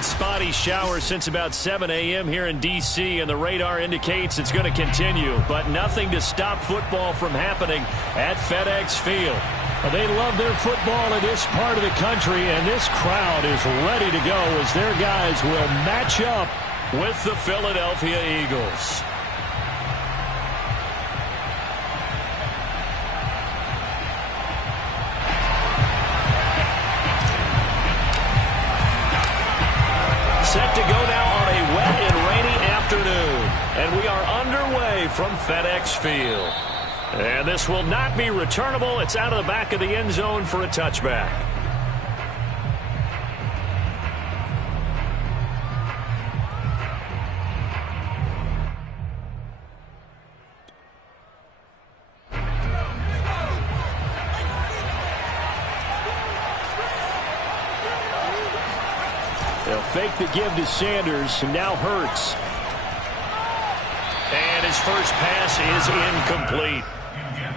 had spotty showers since about 7 a.m. here in D.C., and the radar indicates it's going to continue, but nothing to stop football from happening at FedEx Field. Well, they love their football in this part of the country, and this crowd is ready to go as their guys will match up with the Philadelphia Eagles. Set to go now on a wet and rainy afternoon. And we are underway from FedEx Field. And this will not be returnable. It's out of the back of the end zone for a touchback. They'll fake the give to Sanders, and now Hurts. And his first pass is incomplete.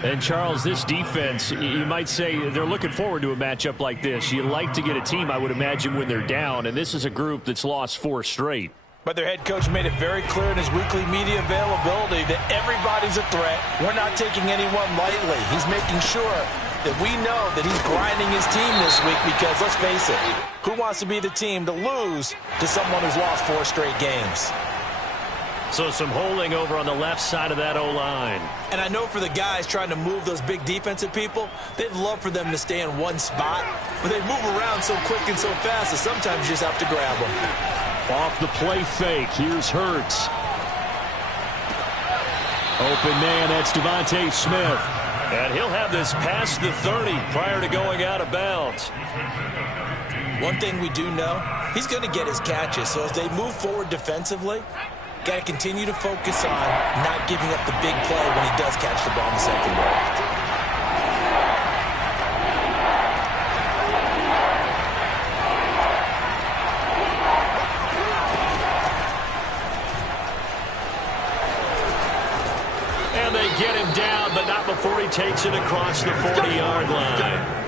And, Charles, this defense, you might say they're looking forward to a matchup like this. You like to get a team, I would imagine, when they're down, and this is a group that's lost 4 straight. But their head coach made it very clear in his weekly media availability that everybody's a threat. We're not taking anyone lightly. He's making sure that we know that he's grinding his team this week because, let's face it, who wants to be the team to lose to someone who's lost 4 straight games? So some holding over on the left side of that O-line. And I know for the guys trying to move those big defensive people, they'd love for them to stay in one spot, but they move around so quick and so fast that sometimes you just have to grab them. Off the play fake, here's Hurts. Open man, that's Devontae Smith. And he'll have this past the 30 prior to going out of bounds. One thing we do know, he's going to get his catches. So as they move forward defensively, got to continue to focus on not giving up the big play when he does catch the ball in the secondary. And they get him down, but not before he takes it across the 40-yard line.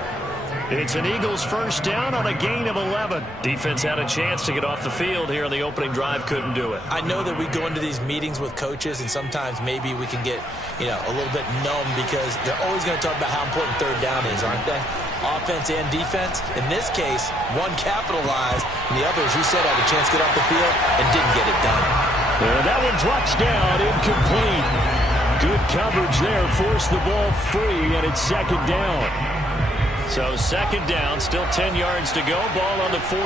It's an Eagles first down on a gain of 11. Defense had a chance to get off the field here on the opening drive, couldn't do it. I know that we go into these meetings with coaches, and sometimes maybe we can get, a little bit numb because they're always going to talk about how important third down is, aren't they? Offense and defense. In this case, one capitalized, and the other, as you said, had a chance to get off the field and didn't get it done. And that one drops down, incomplete. Good coverage there, forced the ball free, and it's second down. So second down, still 10 yards to go, ball on the 43.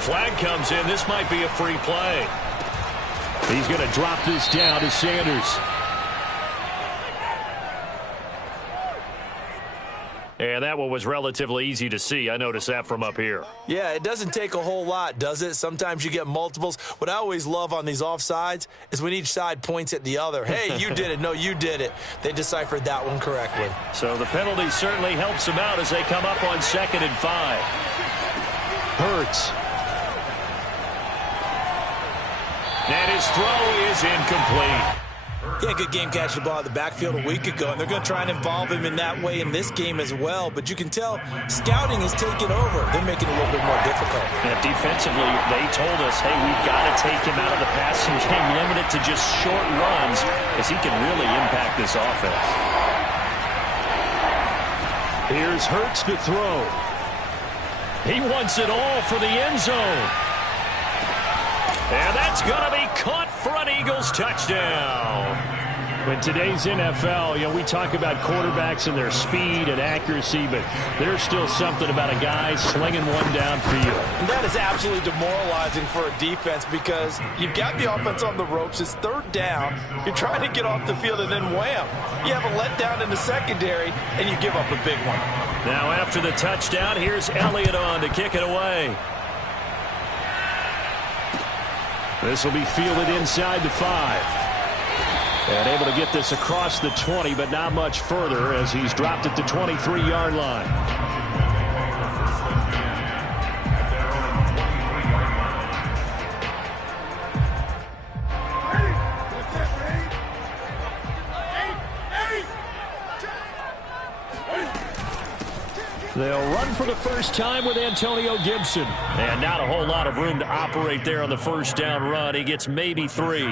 Flag comes in, this might be a free play. He's going to drop this down to Sanders. And that one was relatively easy to see. I noticed that from up here. Yeah, it doesn't take a whole lot, does it? Sometimes you get multiples. What I always love on these offsides is when each side points at the other. Hey, you did it. No, you did it. They deciphered that one correctly. So the penalty certainly helps them out as they come up on 2nd and 5. Hurts. And his throw is incomplete. He had a good game catching the ball at the backfield a week ago, and they're going to try and involve him in that way in this game as well. But you can tell scouting is taking over. They're making it a little bit more difficult. Yeah, defensively, they told us, hey, we've got to take him out of the passing game, limit it to just short runs, as he can really impact this offense. Here's Hurts to throw. He wants it all for the end zone. And that's going to be caught for an Eagles touchdown. In today's NFL, we talk about quarterbacks and their speed and accuracy, but there's still something about a guy slinging one downfield. And that is absolutely demoralizing for a defense because you've got the offense on the ropes. It's third down. You're trying to get off the field, and then wham, you have a letdown in the secondary, and you give up a big one. Now after the touchdown, here's Elliott on to kick it away. This will be fielded inside the 5. And able to get this across the 20, but not much further as he's dropped at the 23-yard line. They'll run for the first time with Antonio Gibson. And not a whole lot of room to operate there on the first down run. He gets maybe 3.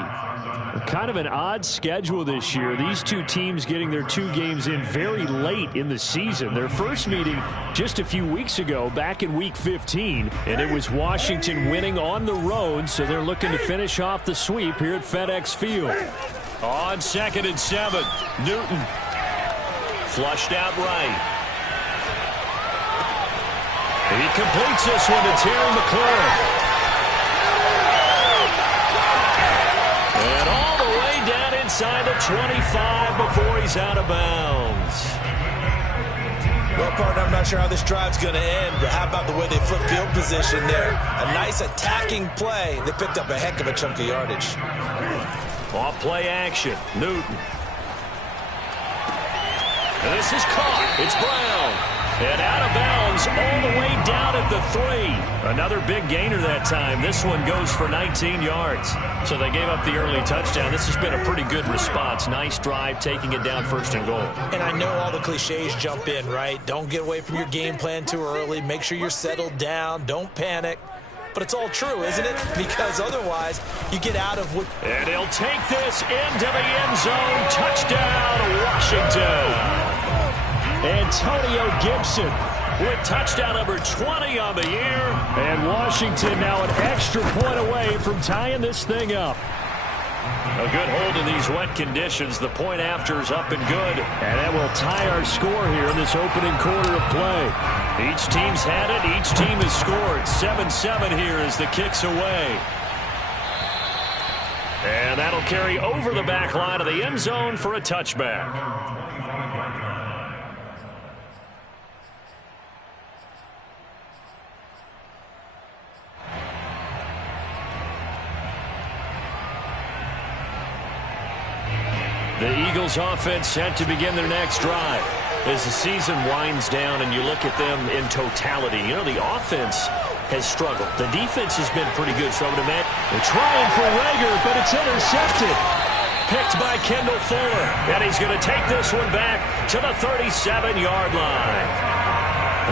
Kind of an odd schedule this year. These two teams getting their 2 games in very late in the season. Their first meeting just a few weeks ago, back in Week 15. And it was Washington winning on the road, so they're looking to finish off the sweep here at FedEx Field. On 2nd and 7, Newton. Flushed out right. He completes this one to Terry McLaurin. And all the way down inside the 25 before he's out of bounds. Well, partner, I'm not sure how this drive's going to end, but how about the way they flip field position there? A nice attacking play. They picked up a heck of a chunk of yardage. Off play action. Newton. And this is caught. It's Brown. And out of bounds all the way down at the 3. Another big gainer that time. This one goes for 19 yards. So they gave up the early touchdown. This has been a pretty good response. Nice drive, taking it down 1st and goal. And I know all the cliches jump in, right? Don't get away from your game plan too early. Make sure you're settled down. Don't panic. But it's all true, isn't it? Because otherwise, you get out of what... And he'll take this into the end zone. Touchdown, Washington. Antonio Gibson with touchdown number 20 on the year. And Washington now an extra point away from tying this thing up. A good hold in these wet conditions. The point after is up and good. And that will tie our score here in this opening quarter of play. Each team's had it. Each team has scored. 7-7 here as the kick's away. And that'll carry over the back line of the end zone for a touchback. The Eagles offense set to begin their next drive. As the season winds down and you look at them in totality, you know, the offense has struggled. The defense has been pretty good, so I would imagine. They're trying for Rager, but it's intercepted. Picked by Kendall Fuller. And he's going to take this one back to the 37-yard line.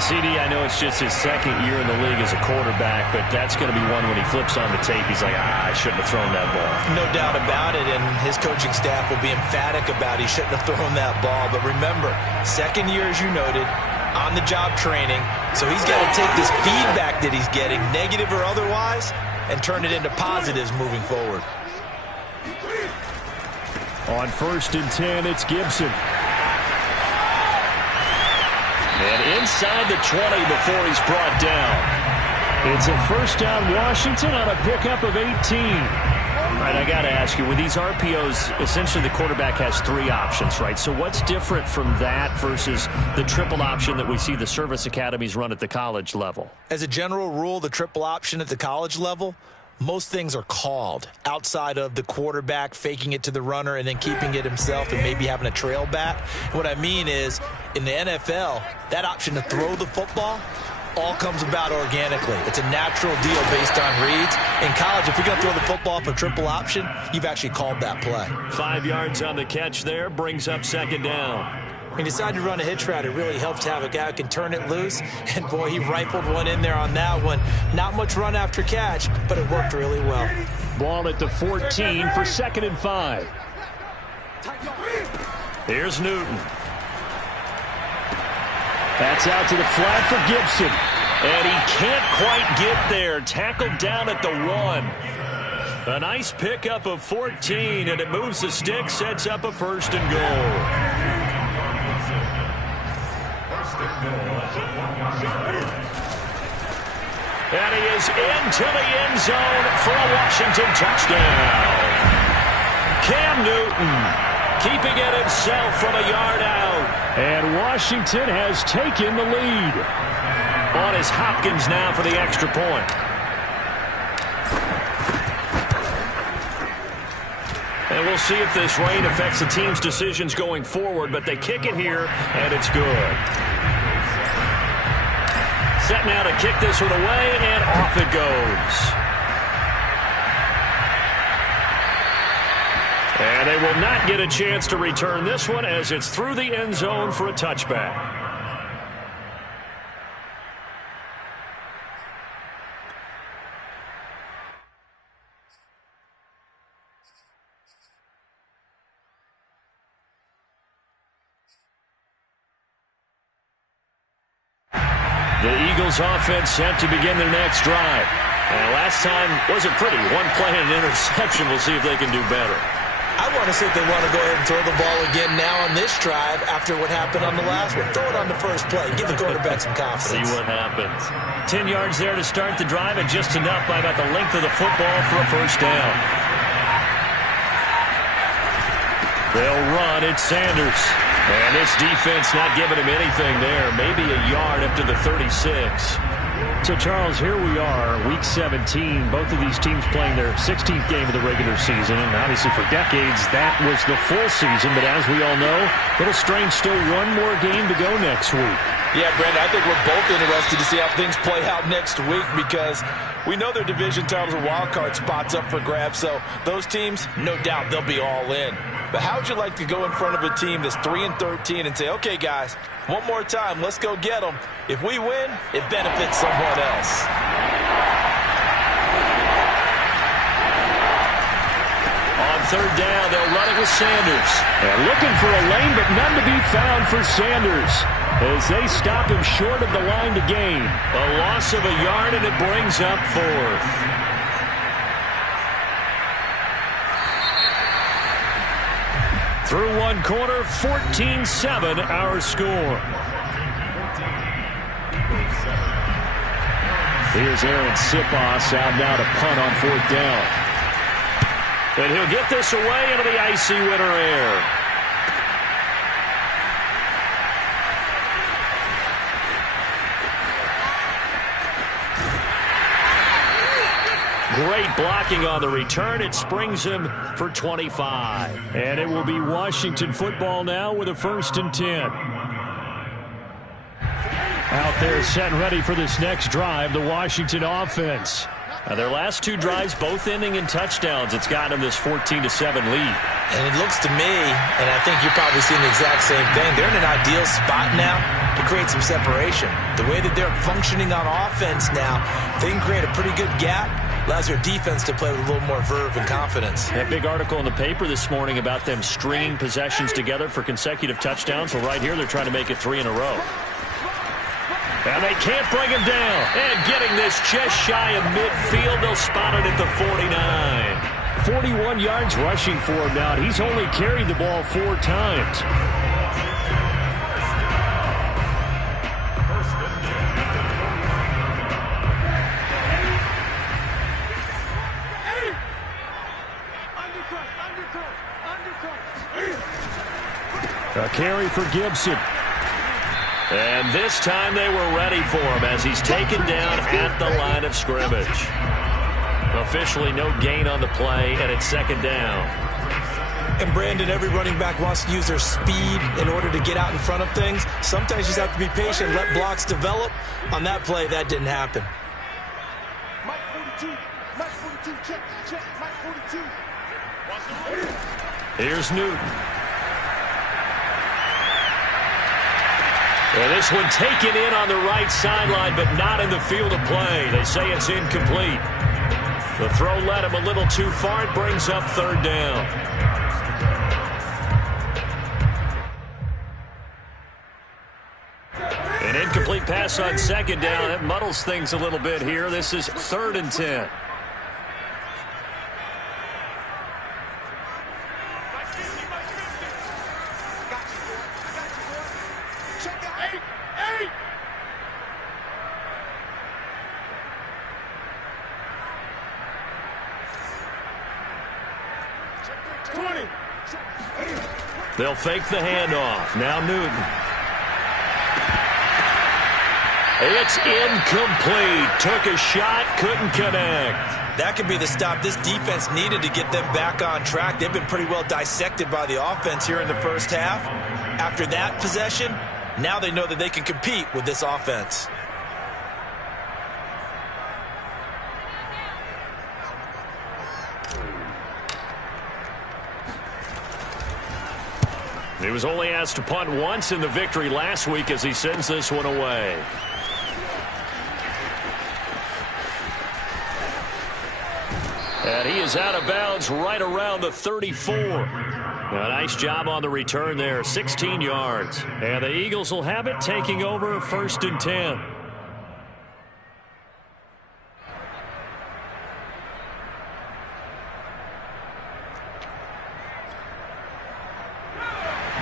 CD, I know it's just his 2nd year in the league as a quarterback, but that's going to be one when he flips on the tape. He's like, I shouldn't have thrown that ball. No doubt about it, and his coaching staff will be emphatic about he shouldn't have thrown that ball. But remember, 2nd year, as you noted, on-the-job training. So he's got to take this feedback that he's getting, negative or otherwise, and turn it into positives moving forward. On 1st and 10, it's Gibson. And inside the 20 before he's brought down. It's a 1st down Washington on a pickup of 18. All right, I got to ask you, with these RPOs, essentially the quarterback has 3 options, right? So what's different from that versus the triple option that we see the service academies run at the college level? As a general rule, the triple option at the college level, most things are called outside of the quarterback faking it to the runner and then keeping it himself and maybe having a trail back. What I mean is, in the NFL, that option to throw the football all comes about organically. It's a natural deal based on reads. In college, if you're going to throw the football for triple option, you've actually called that play. 5 yards on the catch there, brings up 2nd down. He decided to run a hitch route. It really helped to have a guy who can turn it loose. And, boy, he rifled one in there on that one. Not much run after catch, but it worked really well. Ball at the 14 for 2nd and 5. Here's Newton. That's out to the flat for Gibson. And he can't quite get there. Tackled down at the 1. A nice pickup of 14, and it moves the stick, sets up a 1st and goal. And he is into the end zone for a Washington touchdown. Cam Newton keeping it himself from a yard out. And Washington has taken the lead. On is Hopkins now for the extra point. And we'll see if this rain affects the team's decisions going forward, but they kick it here, and it's good. Set now to kick this one away, and off it goes. And they will not get a chance to return this one as it's through the end zone for a touchback. The Eagles offense set to begin their next drive. And last time wasn't pretty. One play and an interception. We'll see if they can do better. I want to see if they want to go ahead and throw the ball again now on this drive after what happened on the last one. Throw it on the first play. Give the quarterback some confidence. See what happens. 10 yards there to start the drive, and just enough by about the length of the football for a first down. They'll run. It's Sanders. And this defense not giving him anything there. Maybe a yard up to the 36. So, Charles, here we are, Week 17. Both of these teams playing their 16th game of the regular season. And obviously for decades, that was the full season. But as we all know, Little Strange, still one more game to go next week. Yeah, Brandon, I think we're both interested to see how things play out next week because we know their division titles are wild card spots up for grabs. So those teams, no doubt, they'll be all in. But how would you like to go in front of a team that's 3-13 and say, okay, guys, one more time, let's go get them. If we win, it benefits someone else. On third down, they'll run it with Sanders. And looking for a lane, but none to be found for Sanders as they stop him short of the line to gain. A loss of a yard, and it brings up fourth. Through one quarter, 14-7 our score. Here's Aaron Sipos out now to punt on fourth down. And he'll get this away into the icy winter air. Great blocking on the return. It springs him for 25. And it will be Washington football now with a 1st and 10. Out there set and ready for this next drive, the Washington offense. Now their last two drives both ending in touchdowns. It's gotten them this 14-7 lead. And it looks to me, and I think you're probably seeing the exact same thing, they're in an ideal spot now to create some separation. The way that they're functioning on offense now, they can create a pretty good gap. Allows their defense to play with a little more verve and confidence. That big article in the paper this morning about them stringing possessions together for consecutive touchdowns. Well, right here, they're trying to make it 3 in a row. And they can't bring him down. And getting this just shy of midfield, they'll spot it at the 49. 41 yards rushing for him now. He's only carried the ball 4 times. A carry for Gibson. And this time they were ready for him as he's taken down at the line of scrimmage. Officially no gain on the play, and it's 2nd down. And Brandon, every running back wants to use their speed in order to get out in front of things. Sometimes you just have to be patient, let blocks develop. On that play, that didn't happen. Mike 42, check, Mike 42. Here's Newton. And this one taken in on the right sideline, but not in the field of play. They say it's incomplete. The throw led him a little too far. It brings up 3rd down. An incomplete pass on 2nd down. That muddles things a little bit here. This is 3rd and 10. They'll fake the handoff. Now Newton. It's incomplete. Took a shot, couldn't connect. That could be the stop this defense needed to get them back on track. They've been pretty well dissected by the offense here in the first half. After that possession, now they know that they can compete with this offense. He was only asked to punt once in the victory last week as he sends this one away. And he is out of bounds right around the 34. A nice job on the return there, 16 yards. And the Eagles will have it, taking over 1st and 10.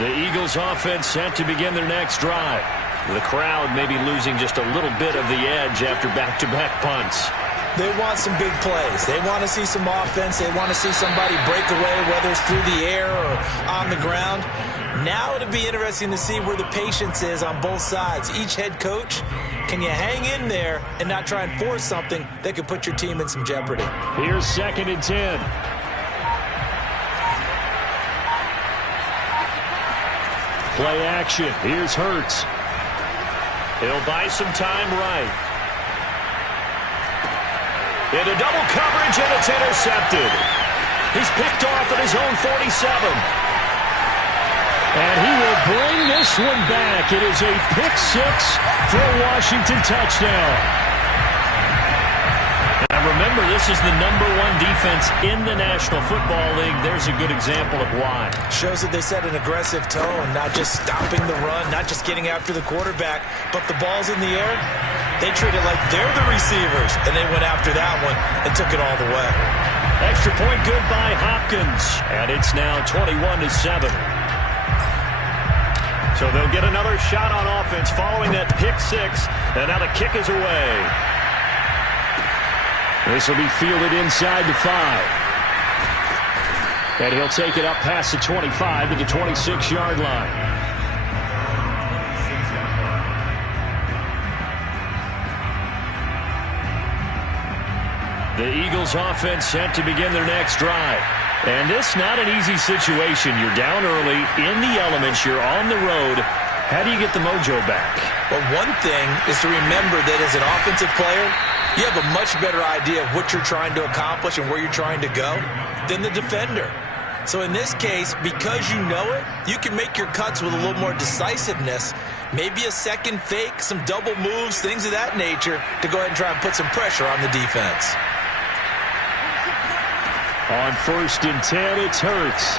The Eagles offense set to begin their next drive. The crowd may be losing just a little bit of the edge after back-to-back punts. They want some big plays. They want to see some offense. They want to see somebody break away, whether it's through the air or on the ground. Now it'll be interesting to see where the patience is on both sides. Each head coach, can you hang in there and not try and force something that could put your team in some jeopardy? Here's 2nd and 10. Play action. Here's Hurts. He'll buy some time right. Into double coverage, and it's intercepted. He's picked off at his own 47. And he will bring this one back. It is a pick 6 for a Washington touchdown. And remember, this is the #1 defense in the National Football League. There's a good example of why. Shows that they set an aggressive tone, not just stopping the run, not just getting after the quarterback, but the ball's in the air. They treat it like they're the receivers, and they went after that one and took it all the way. Extra point good by Hopkins, and it's now 21-7. So they'll get another shot on offense following that pick 6, and now the kick is away. This will be fielded inside the 5. And he'll take it up past the 25 to the 26-yard line. The Eagles offense set to begin their next drive. And this not an easy situation. You're down early, in the elements, you're on the road. How do you get the mojo back? Well, one thing is to remember that as an offensive player, you have a much better idea of what you're trying to accomplish and where you're trying to go than the defender. So in this case, because you know it, you can make your cuts with a little more decisiveness, maybe a second fake, some double moves, things of that nature, to go ahead and try and put some pressure on the defense. On 1st and 10, it's Hurts.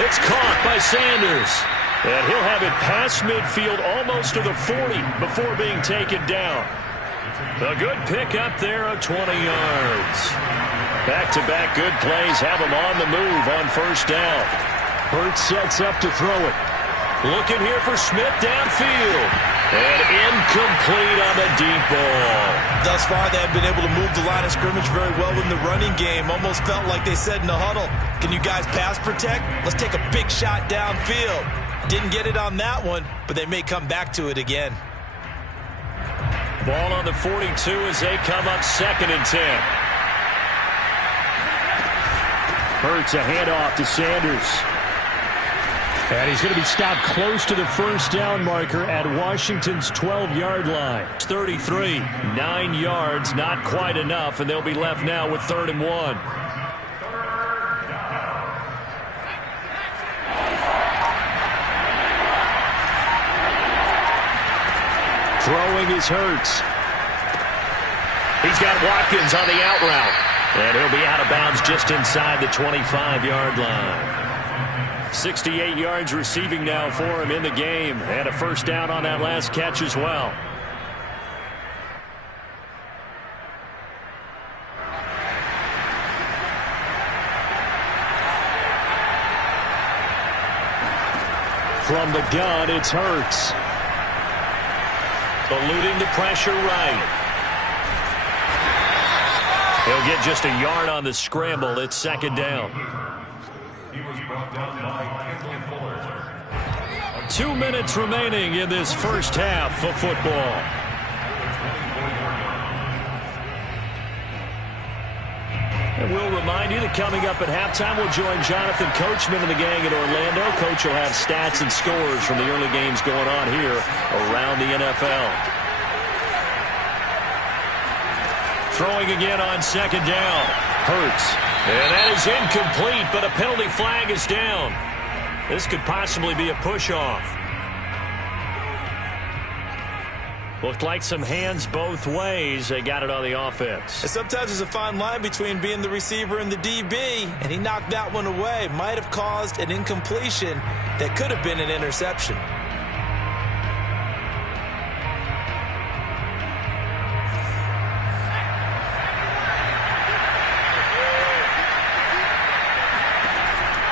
It's caught by Sanders. And he'll have it past midfield almost to the 40 before being taken down. A good pick up there of 20 yards. Back-to-back good plays have him on the move on 1st down. Hurts sets up to throw it. Looking here for Smith downfield. And incomplete on the deep ball. Thus far, they have been able to move the line of scrimmage very well in the running game. Almost felt like they said in the huddle, can you guys pass protect? Let's take a big shot downfield. Didn't get it on that one, but they may come back to it again. Ball on the 42 as they come up 2nd and 10. Hurts a handoff to Sanders. And he's going to be stopped close to the 1st down marker at Washington's 12-yard line. 33, 9 yards, not quite enough, and they'll be left now with 3rd and 1. Throwing is Hurts. He's got Watkins on the out route. And he'll be out of bounds just inside the 25-yard line. 68 yards receiving now for him in the game. And a 1st down on that last catch as well. From the gun, it's Hurts. Eluding the pressure right. He'll get just a yard on the scramble. It's 2nd down. 2 minutes remaining in this 1st half of football. And we'll remind you that coming up at halftime, we'll join Jonathan Coachman and the gang in Orlando. Coach will have stats and scores from the early games going on here around the NFL. Throwing again on 2nd down. Hurts. And that is incomplete, but a penalty flag is down. This could possibly be a push-off. Looked like some hands both ways. They got it on the offense. And sometimes there's a fine line between being the receiver and the DB, and he knocked that one away. Might have caused an incompletion that could have been an interception.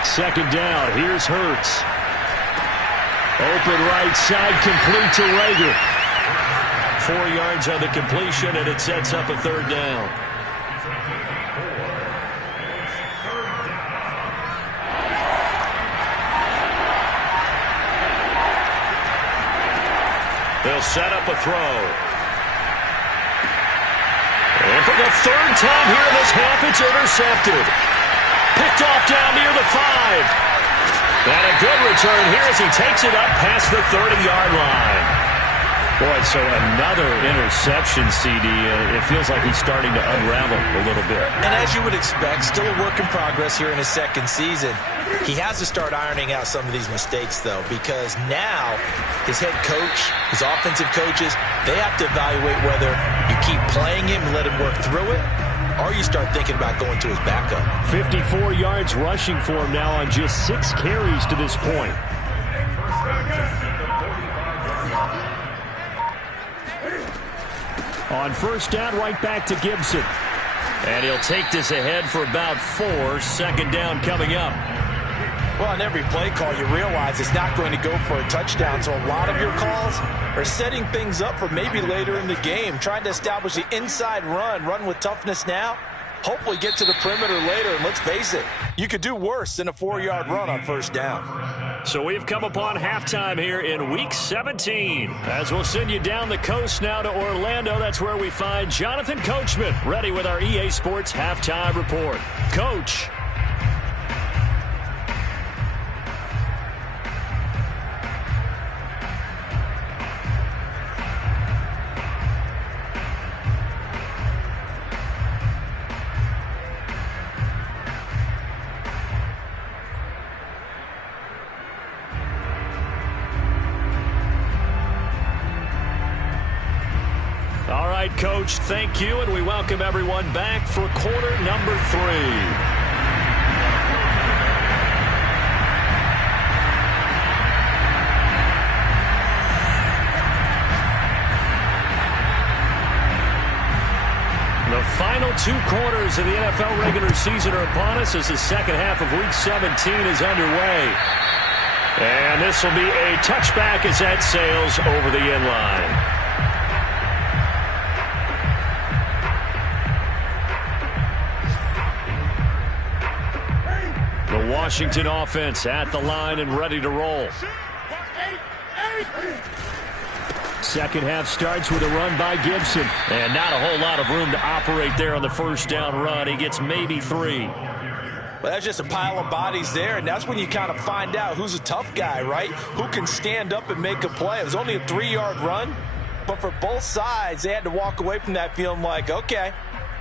Second down. Here's Hurts. Open right side, complete to Rager. 4 yards on the completion, and it sets up a third down. They'll set up a throw. And for the third time here in this half, it's intercepted. Picked off down near the 5. And a good return here as he takes it up past the 30-yard line. Boy, so another interception, CD. It feels like he's starting to unravel a little bit. And as you would expect, still a work in progress here in his second season. He has to start ironing out some of these mistakes, though, because now his head coach, his offensive coaches, they have to evaluate whether you keep playing him and let him work through it, or you start thinking about going to his backup. 54 yards rushing for him now on just 6 carries to this point. On first down, right back to Gibson. And he'll take this ahead for about 4. Second down coming up. Well, on every play call, you realize it's not going to go for a touchdown, so a lot of your calls are setting things up for maybe later in the game, trying to establish the inside run with toughness now, hopefully get to the perimeter later, and let's face it, you could do worse than a 4-yard run on first down. So we've come upon halftime here in Week 17. As we'll send you down the coast now to Orlando, that's where we find Jonathan Coachman, ready with our EA Sports Halftime Report. Coach. All right, Coach, thank you, and we welcome everyone back for quarter number 3. The final 2 quarters of the NFL regular season are upon us as the second half of Week 17 is underway. And this will be a touchback as that sails over the end line. The Washington offense at the line and ready to roll. Second half starts with a run by Gibson. And not a whole lot of room to operate there on the first down run. He gets maybe 3. Well, that's just a pile of bodies there, and that's when you kind of find out who's a tough guy, right? Who can stand up and make a play. It was only a 3-yard run, but for both sides, they had to walk away from that feeling like, okay,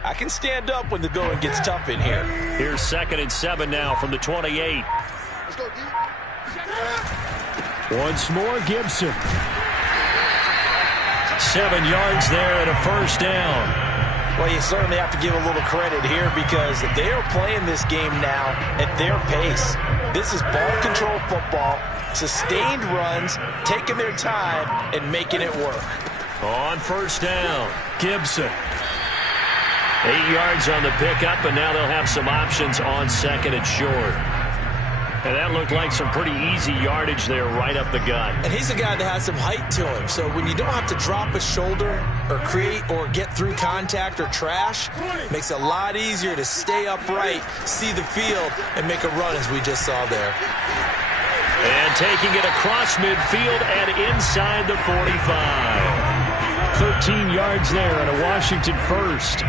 I can stand up when the going gets tough in here. Here's 2nd and 7 now from the 28. Let's go, D. Once more, Gibson. 7 yards there and a first down. Well, you certainly have to give a little credit here because they are playing this game now at their pace. This is ball control football, sustained runs, taking their time and making it work. On first down, Gibson. 8 yards on the pickup, and now they'll have some options on 2nd and short. And that looked like some pretty easy yardage there right up the gut. And he's a guy that has some height to him. So when you don't have to drop a shoulder or create or get through contact or trash, it makes it a lot easier to stay upright, see the field, and make a run as we just saw there. And taking it across midfield and inside the 45. 13 yards there and a Washington first.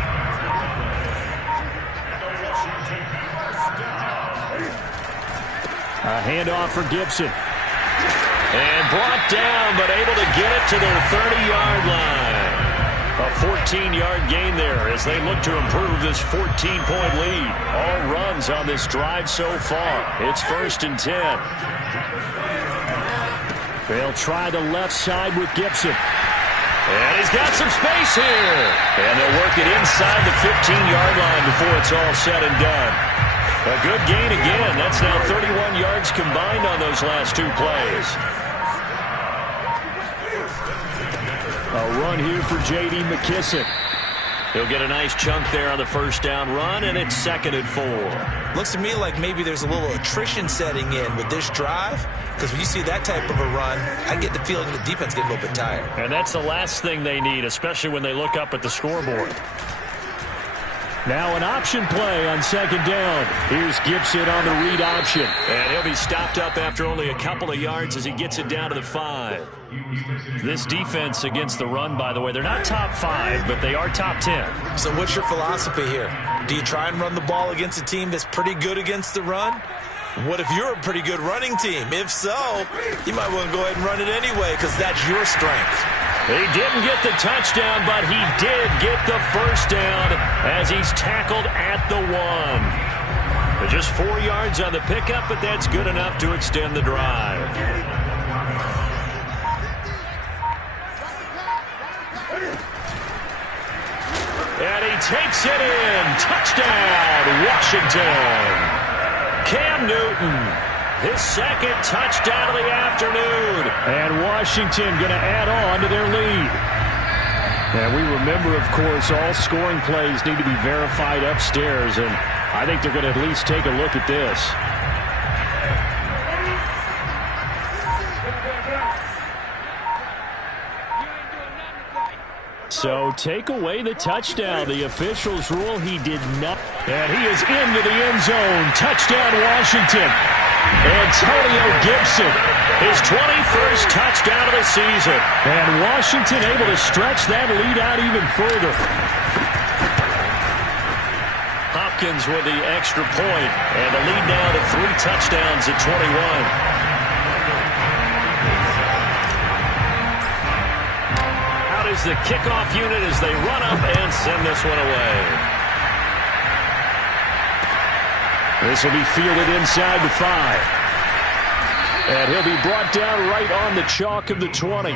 A handoff for Gibson. And brought down, but able to get it to their 30-yard line. A 14-yard gain there as they look to improve this 14-point lead. All runs on this drive so far. It's 1st and 10. They'll try the left side with Gibson. And he's got some space here. And they'll work it inside the 15-yard line before it's all said and done. A good gain again. That's now 31 yards combined on those last 2 plays. A run here for J.D. McKissick. He'll get a nice chunk there on the first down run, and it's 2nd and 4. Looks to me like maybe there's a little attrition setting in with this drive, because when you see that type of a run, I get the feeling the defense get a little bit tired. And that's the last thing they need, especially when they look up at the scoreboard. Now an option play on 2nd down. Here's Gibson on the read option. And he'll be stopped up after only a couple of yards as he gets it down to the 5. This defense against the run, by the way, they're not top 5, but they are top 10. So what's your philosophy here? Do you try and run the ball against a team that's pretty good against the run? What if you're a pretty good running team? If so, you might want to go ahead and run it anyway because that's your strength. He didn't get the touchdown, but he did get the first down as he's tackled at the 1. Just 4 yards on the pickup, but that's good enough to extend the drive. And he takes it in. Touchdown, Washington. Cam Newton. His 2nd touchdown of the afternoon. And Washington going to add on to their lead. And we remember, of course, all scoring plays need to be verified upstairs. And I think they're going to at least take a look at this. So take away the touchdown. The officials rule he did not. And he is into the end zone. Touchdown, Washington. Antonio Gibson, his 21st touchdown of the season. And Washington able to stretch that lead out even further. Hopkins with the extra point, and the lead now to 3 touchdowns at 21. Is the kickoff unit as they run up and send this one away. This will be fielded inside the 5. And he'll be brought down right on the chalk of the 20.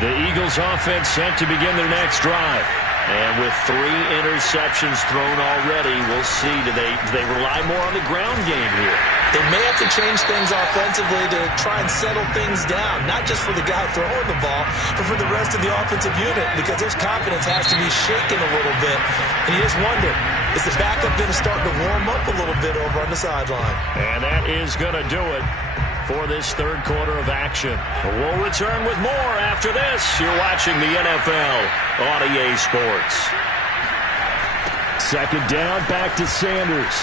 The Eagles offense set to begin their next drive. And with 3 interceptions thrown already, we'll see. Do they rely more on the ground game here? They may have to change things offensively to try and settle things down, not just for the guy throwing the ball, but for the rest of the offensive unit, because their confidence has to be shaken a little bit. And you just wonder, is the backup going to start to warm up a little bit over on the sideline? And that is going to do it for this 3rd quarter of action. We'll return with more after this. You're watching the NFL on EA Sports. 2nd down, back to Sanders.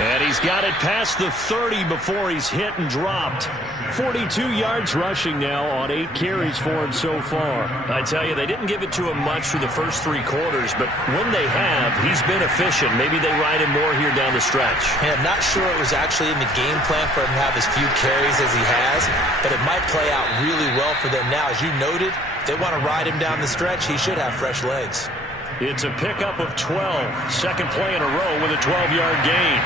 And he's got it past the 30 before he's hit and dropped. 42 yards rushing now on 8 carries for him so far. I tell you, they didn't give it to him much through the first 3 quarters, but when they have, he's been efficient. Maybe they ride him more here down the stretch. Yeah, I'm not sure it was actually in the game plan for him to have as few carries as he has, but it might play out really well for them now. As you noted, if they want to ride him down the stretch, he should have fresh legs. It's a pickup of 12. 2nd play in a row with a 12-yard gain.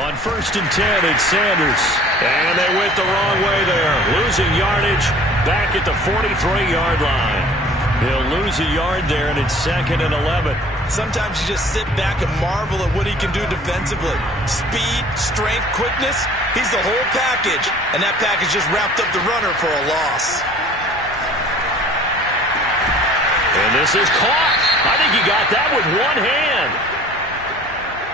On 1st and 10, it's Sanders. And they went the wrong way there. Losing yardage back at the 43-yard line. He'll lose a yard there, and it's 2nd and 11. Sometimes you just sit back and marvel at what he can do defensively. Speed, strength, quickness. He's the whole package. And that package just wrapped up the runner for a loss. And this is caught. I think he got that with one hand.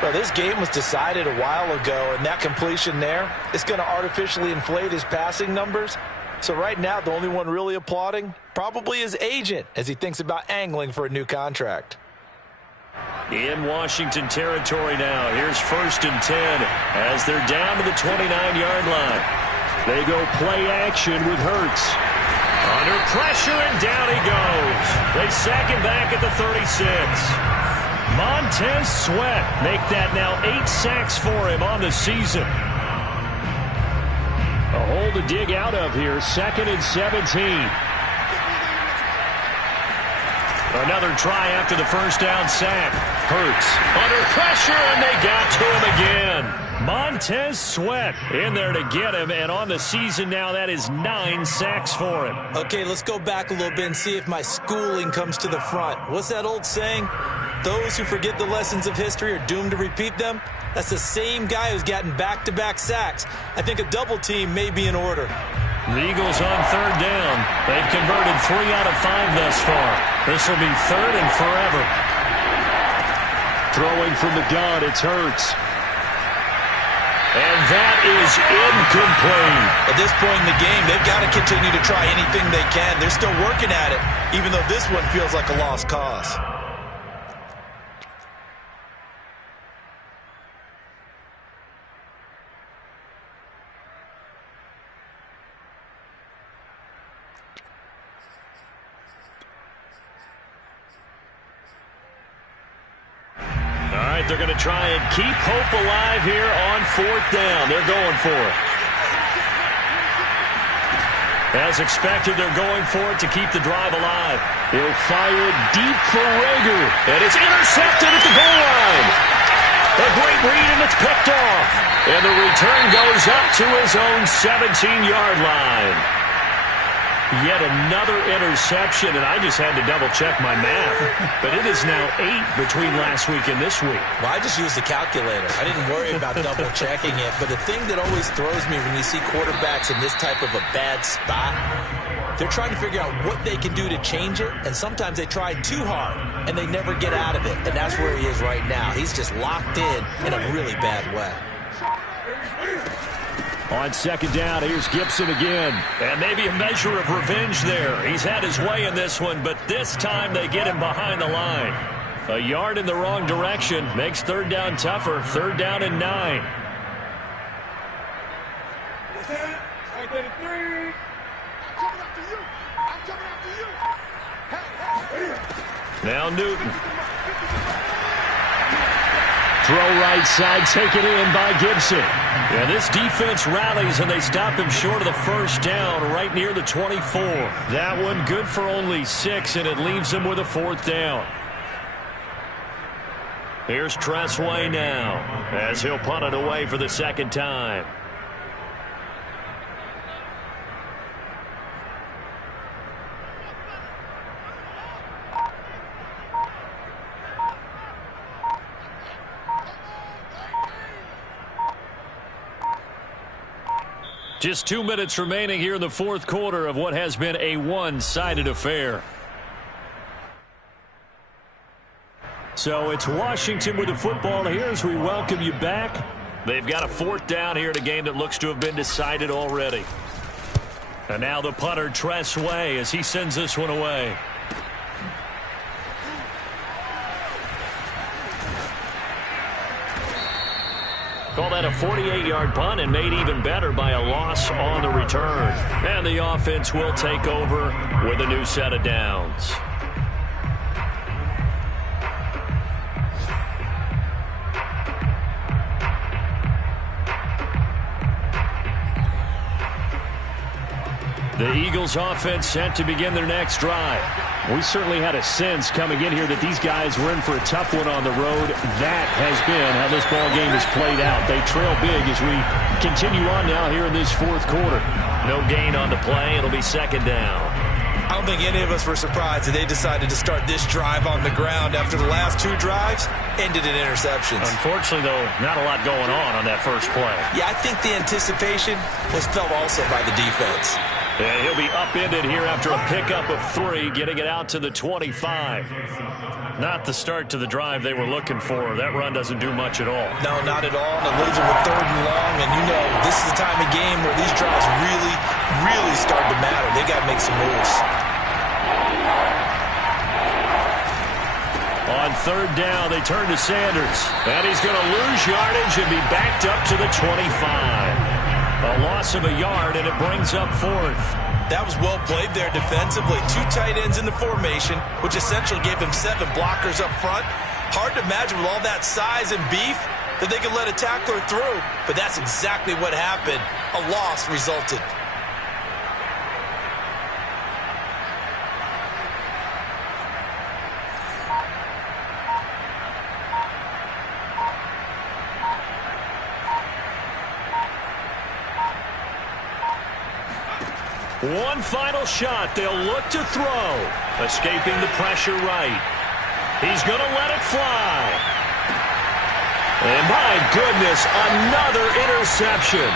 Well, this game was decided a while ago, and that completion there is going to artificially inflate his passing numbers. So right now, the only one really applauding probably his agent as he thinks about angling for a new contract. In Washington territory now. Here's 1st and 10 as they're down to the 29-yard line. They go play action with Hurts. Under pressure, and down he goes. They sack him back at the 36. Montez Sweat make that now 8 sacks for him on the season. A hole to dig out of here. 2nd and 17. Another try after the first down sack. Hurts. Under pressure, and they got to him again. Montez Sweat in there to get him, and on the season now, that is 9 sacks for him. Okay, let's go back a little bit and see if my schooling comes to the front. What's that old saying? Those who forget the lessons of history are doomed to repeat them. That's the same guy who's gotten back-to-back sacks. I think a double team may be in order. The Eagles on third down. They've converted 3 out of 5 thus far. This will be third and forever. Throwing from the gun, it's Hurts. And that is incomplete. At this point in the game, they've got to continue to try anything they can. They're still working at it, even though this one feels like a lost cause. They're going to try and keep hope alive here on fourth down. They're going for it. As expected, they're going for it to keep the drive alive. He'll fire it deep for Rager. And it's intercepted at the goal line. A great read, and it's picked off. And the return goes up to his own 17-yard line. Yet another interception, and I just had to double-check my math. But it is now 8 between last week and this week. Well, I just used the calculator. I didn't worry about double-checking it. But the thing that always throws me when you see quarterbacks in this type of a bad spot, they're trying to figure out what they can do to change it, and sometimes they try too hard, and they never get out of it. And that's where he is right now. He's just locked in a really bad way. On second down, here's Gibson again. And maybe a measure of revenge there. He's had his way in this one, but this time they get him behind the line. A yard in the wrong direction makes third down tougher. Third down and 9. Now Newton. Throw right side, taken in by Gibson. Yeah, this defense rallies, and they stop him short of the first down right near the 24. That one good for only 6, and it leaves him with a fourth down. Here's Tressway now, as he'll punt it away for the second time. Just 2 minutes remaining here in the fourth quarter of what has been a one-sided affair. So it's Washington with the football here as we welcome you back. They've got a fourth down here in a game that looks to have been decided already. And now the punter, Tressway, as he sends this one away. Call that a 48-yard punt, and made even better by a loss on the return. And the offense will take over with a new set of downs. The Eagles offense set to begin their next drive. We certainly had a sense coming in here that these guys were in for a tough one on the road. That has been how this ball game has played out. They trail big as we continue on now here in this fourth quarter. No gain on the play. It'll be second down. I don't think any of us were surprised that they decided to start this drive on the ground after the last 2 drives ended in interceptions. Unfortunately, though, not a lot going on that first play. Yeah, I think the anticipation was felt also by the defense. And he'll be upended here after a pickup of 3, getting it out to the 25. Not the start to the drive they were looking for. That run doesn't do much at all. No, not at all. And it leaves them with third and long. And you know, this is the time of game where these drives really start to matter. They got to make some moves. On third down, they turn to Sanders. And he's going to lose yardage and be backed up to the 25. A loss of a yard, and it brings up fourth. That was well played there defensively. 2 tight ends in the formation, which essentially gave them 7 blockers up front. Hard to imagine with all that size and beef that they could let a tackler through. But that's exactly what happened. A loss resulted. One final shot. They'll look to throw. Escaping the pressure right. He's going to let it fly. And my goodness, another interception.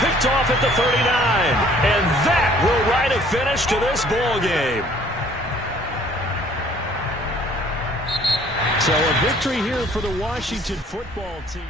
Picked off at the 39. And that will write a finish to this ball game. So a victory here for the Washington football team.